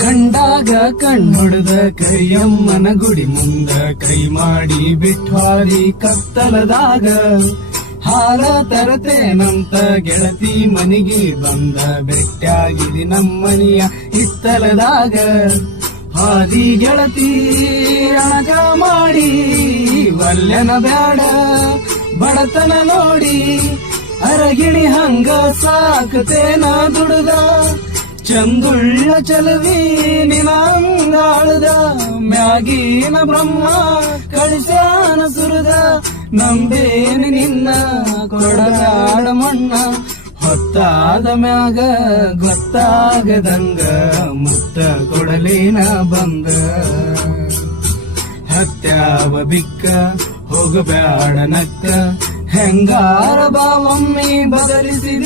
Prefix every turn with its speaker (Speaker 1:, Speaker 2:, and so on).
Speaker 1: ಕಂಡಾಗ ಕಣ್ಣೊಡೆದ ಕೈಯಮ್ಮನ ಗುಡಿ ಮುಂದ ಕೈ ಮಾಡಿ ಬಿಟ್ವಾರಿ ಕತ್ತಲದಾಗ. ಹಾಲ ತರತೇನಂತ ಗೆಳತಿ ಮನಿಗಿ ಬಂದ ಬೆಟ್ಟಾಗಿರಿ ನಮ್ಮನಿಯ ಹಿತ್ತಲದಾಗ. ಹಾದಿ ಗೆಳತಿ ಅಣಗ ಮಾಡಿ, ವಲ್ಯನ ಬ್ಯಾಡ ಬಡತನ ನೋಡಿ ಅರಗಿಣಿ ಹಂಗ ಸಾಕತೇನ ದುಡ್ದ. ಚಂದುಳ್ಳ ಚಲವಿ ನಿನಂಗಾಳದ. ಮ್ಯಾಗಿನ ಬ್ರಹ್ಮ ಕಳಿಸ್ಯಾನ ಸುರದ. ನಂಬೇನಿ ನಿನ್ನ ಕೊಡಗಾಡ ಮಣ್ಣ. ಹೊತ್ತಾದ ಮ್ಯಾಗ ಗೊತ್ತಾಗದಂಗ ಮುತ್ತ ಕೊಡಲಿನ ಬಂದ. ಹತ್ಯಾವ ಬಿಕ್ಕ ಹೋಗಬ್ಯಾಡ ನಕ್ಕ. ಹೆಂಗಾರ ಬಾವಮ್ಮಿ ಬದಲಿಸಿದ